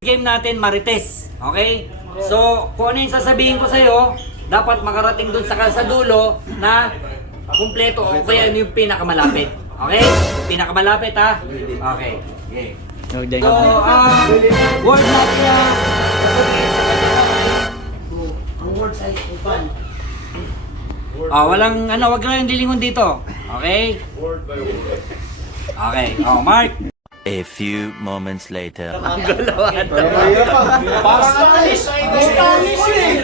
Game natin Marites, okay? So, kung ano yung sasabihin ko sa'yo, dapat makarating dun sa dulo na kumpleto o kaya ano yung pinakamalapit. Okay? Pinakamalapit ha? Okay. Okay. So, word natin na sasabihin sa kanya. Ang words ay upan. Walang wag na yung dilingon dito. Okay? Word by word. Okay. Mark. A few moments later. Ang galawan. Parang Spanish! Spanish eh!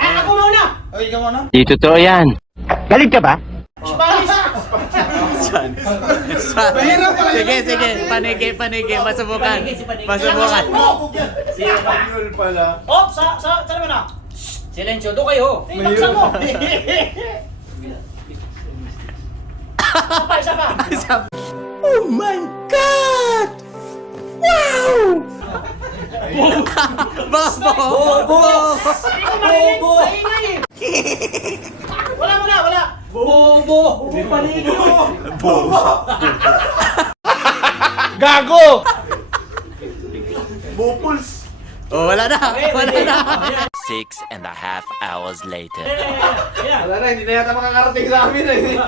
Ako muna! Ay, ikaw ano? Di totoo yan. Galing ka ba? Spanish! Mahirap pala yun. Sige. Panigi. Masubukan. Masubukan. Spanyol pala. Oh, saan naman na? Silensyo, doon kayo. Tingnan mo! Isa pa! Oh my God! Wow! Bobo! Hindi ko marinig! Maingay eh! Wala mo na! Wala! Bobo! Panigi mo! Gago! Bupuls! Oh, wala na. 6.5 hours later. Wala na, hindi na yata makakarating sa amin eh.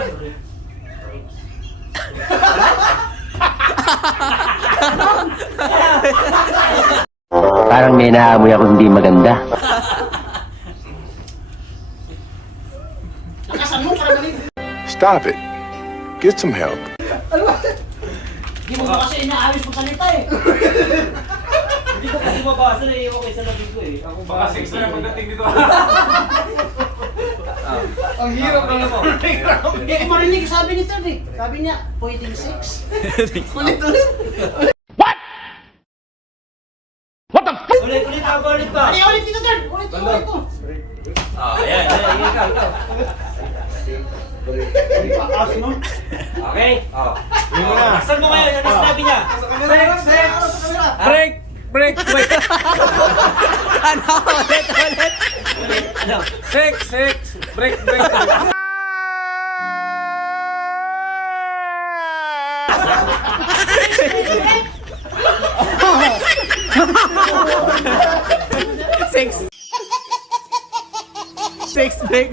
Parang may naamoy ako hindi maganda. Lakasan mo para manig! Stop it. Get some help. Hindi mo ba kasi inaayos mo salita eh! Hindi ko kasi mabasa na iwan ko sa labing ko eh. Ako Baka 6 na yung pagdating dito. Ang hirap na naman. Hindi ko marinig sabi ni Ted eh! Sabi niya, pwedeng 6. Ulit! Ulit pa. Ay, ulit dito Ted! Ulit ko! Ayan, ikaw. Okay? Laksan mo ngayon, ano sinabi niya? Break, wait. Ano? Ulit. Ano? Break. Six break.